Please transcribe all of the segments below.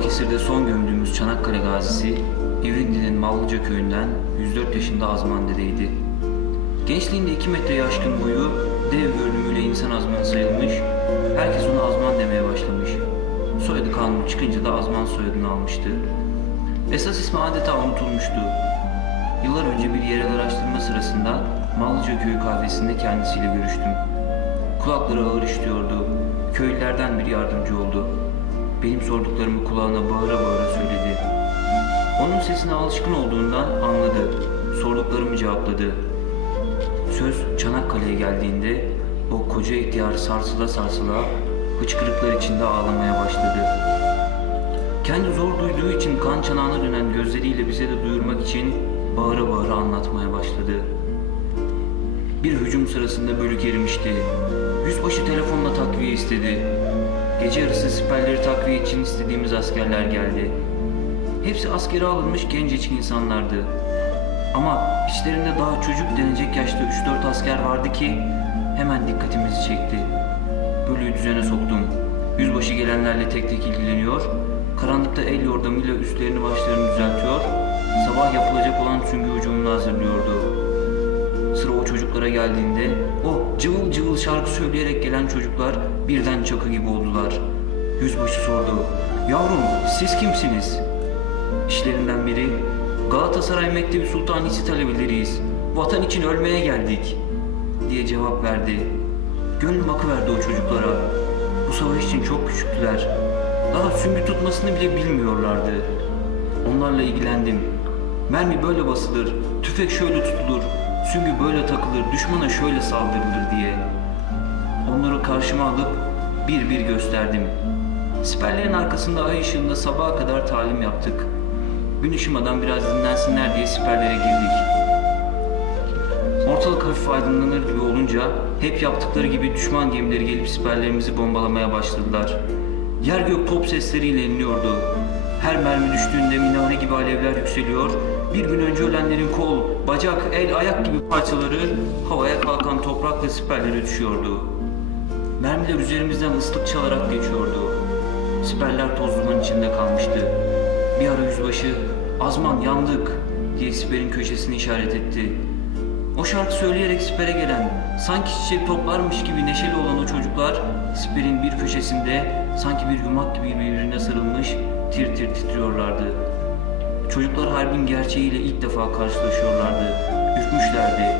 Balıkesir'de son gömdüğümüz Çanakkale gazisi İvrindi'nin Mallıca köyünden 104 yaşında Azman dedeydi. Gençliğinde 2 metreye aşkın boyu dev görünümüyle insan azmanı sayılmış, herkes ona azman demeye başlamış. Soyadı kanunu çıkınca da azman soyadını almıştı. Esas ismi adeta unutulmuştu. Yıllar önce bir yerel araştırma sırasında Mallıca köyü kahvesinde kendisiyle görüştüm. Kulakları ağır işliyordu. Köylülerden biri yardımcı oldu. Benim sorduklarımı kulağına bağıra bağıra söyledi. Onun sesine alışkın olduğundan anladı. Sorduklarımı cevapladı. Söz Çanakkale'ye geldiğinde o koca ihtiyar sarsıla sarsıla hıçkırıklar içinde ağlamaya başladı. Kendi zor duyduğu için kan çanağına dönen gözleriyle bize de duyurmak için bağıra bağıra anlatmaya başladı. Bir hücum sırasında bölük erimişti. Yüzbaşı telefonla takviye istedi. Gece yarısı siperleri takviye için istediğimiz askerler geldi. Hepsi askere alınmış gencecik insanlardı. Ama içlerinde daha çocuk denecek yaşta 3-4 asker vardı ki hemen dikkatimizi çekti. Bölüğü düzene soktum. Yüzbaşı gelenlerle tek tek ilgileniyor, karanlıkta el yordamıyla üstlerini başlarını düzeltiyor, sabah yapılacak olan süngü hücumunu hazırlıyordu. Sıra o çocuklara geldiğinde o cıvıl cıvıl şarkı söyleyerek gelen çocuklar birden çakı gibi oldular. Yüzbaşı sordu. Yavrum siz kimsiniz? İşlerinden biri Galatasaray Mektebi Sultanisi talebeleriyiz. Vatan için ölmeye geldik diye cevap verdi. Gönlüm akıverdi o çocuklara. Bu savaş için çok küçüktüler. Daha süngü tutmasını bile bilmiyorlardı. Onlarla ilgilendim. Mermi böyle basılır, tüfek şöyle tutulur, süngü böyle takılır, düşmana şöyle saldırılır diye. Onları karşıma alıp bir bir gösterdim. Siperlerin arkasında ay ışığında sabaha kadar talim yaptık. Gün ışımadan biraz dinlensinler diye siperlere girdik. Ortalık hafif aydınlanır gibi olunca hep yaptıkları gibi düşman gemileri gelip siperlerimizi bombalamaya başladılar. Yer gök top sesleriyle inliyordu. Her mermi düştüğünde minare gibi alevler yükseliyor. Bir gün önce ölenlerin kol, bacak, el, ayak gibi parçaları havaya kalkan toprakla siperlere düşüyordu. Mermiler üzerimizden ıslık çalarak geçiyordu. Siperler toz duman içinde kalmıştı. Bir ara yüzbaşı, Azman yandık diye siperin köşesini işaret etti. O şarkı söyleyerek sipere gelen, sanki çiçek toplarmış gibi neşeli olan o çocuklar, siperin bir köşesinde sanki bir yumak gibi birbirine sarılmış, tir tir titriyorlardı. Çocuklar harbin gerçeğiyle ilk defa karşılaşıyorlardı, ürkmüşlerdi.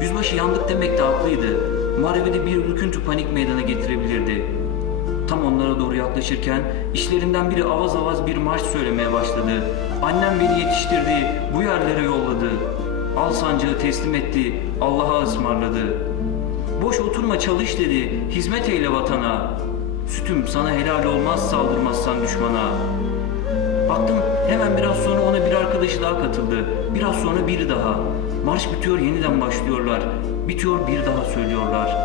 Yüzbaşı yandık demek de haklıydı. Muharebede bir ürküntü panik meydana getirebilirdi. Tam onlara doğru yaklaşırken işlerinden biri avaz avaz bir marş söylemeye başladı. Annem beni yetiştirdi, bu yerlere yolladı. Al sancağı teslim etti, Allah'a ısmarladı. Boş oturma çalış dedi, hizmet eyle vatana. Sütüm sana helal olmaz saldırmazsan düşmana. Baktım hemen biraz sonra ona bir arkadaşı daha katıldı. Biraz sonra biri daha. Marş bitiyor yeniden başlıyorlar. Bitiyor bir daha söylüyorlar.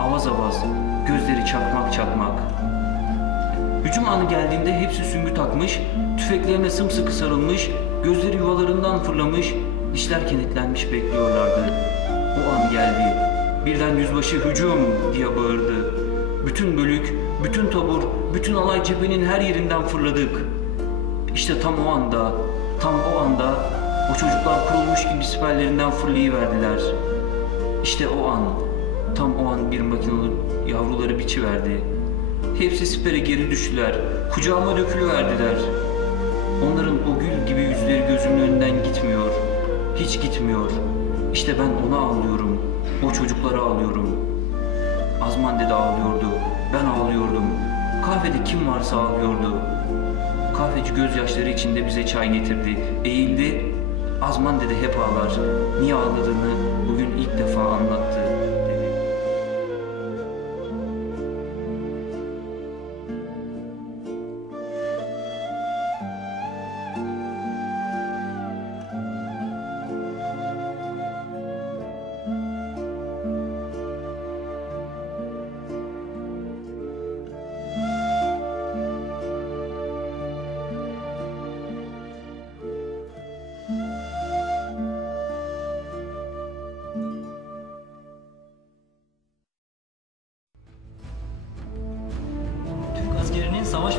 Avaz avaz, gözleri çakmak çakmak. Hücum anı geldiğinde hepsi süngü takmış, tüfeklerine sımsıkı sarılmış, gözleri yuvalarından fırlamış, dişler kenetlenmiş bekliyorlardı. O an geldi. Birden yüzbaşı hücum diye bağırdı. Bütün bölük, bütün tabur, bütün alay cephenin her yerinden fırladık. İşte tam o anda, tam o anda o çocuklar kurulmuş gibi siperlerinden fırlayıverdiler. İşte o an, tam o an bir makinalı yavruları biçiverdi. Hepsi sipere geri düştüler, kucağıma dökülüverdiler. Onların o gül gibi yüzleri gözümün önünden gitmiyor, hiç gitmiyor. İşte ben ona ağlıyorum, o çocuklara ağlıyorum. Azman dede ağlıyordu, ben ağlıyordum. Kahvede kim varsa ağlıyordu. Kahveci gözyaşları içinde bize çay getirdi. Eğildi. Azman dede hep ağlar. Niye ağladığını bugün ilk defa anlattı.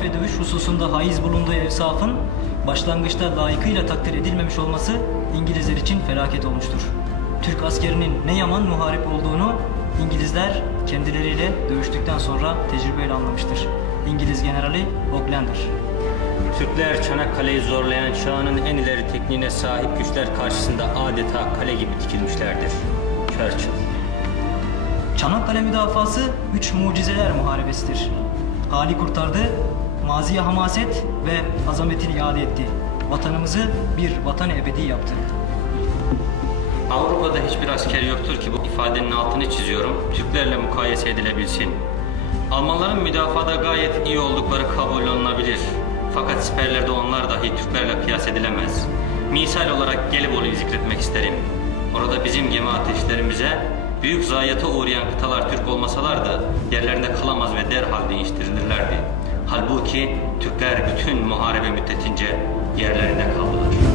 Dövüş hususunda haiz bulunduğu evsafın başlangıçta layıkıyla takdir edilmemiş olması İngilizler için felaket olmuştur. Türk askerinin ne yaman muharip olduğunu İngilizler kendileriyle dövüştükten sonra tecrübeyle anlamıştır. İngiliz generali Aucklander. Türkler Çanakkale'yi zorlayan çağının en ileri tekniğine sahip güçler karşısında adeta kale gibi dikilmişlerdir. Churchill. Çanakkale müdafası üç mucizeler muharebesidir. Hali kurtardı, maziye hamaset ve azametini iade etti. Vatanımızı bir vatan ebedi yaptı. Avrupa'da hiçbir asker yoktur ki bu ifadenin altını çiziyorum, Türklerle mukayese edilebilsin. Almanların müdafada gayet iyi oldukları kabul olunabilir. Fakat siperlerde onlar dahi Türklerle kıyas edilemez. Misal olarak Gelibolu'yu zikretmek isterim. Orada bizim gemi ateşlerimize büyük zayiata uğrayan kıtalar Türk olmasalar da yerlerinde kalamaz ve derhal değiştirilirlerdi. Halbuki Türkler bütün muharebe müddetince yerlerinde kaldılar.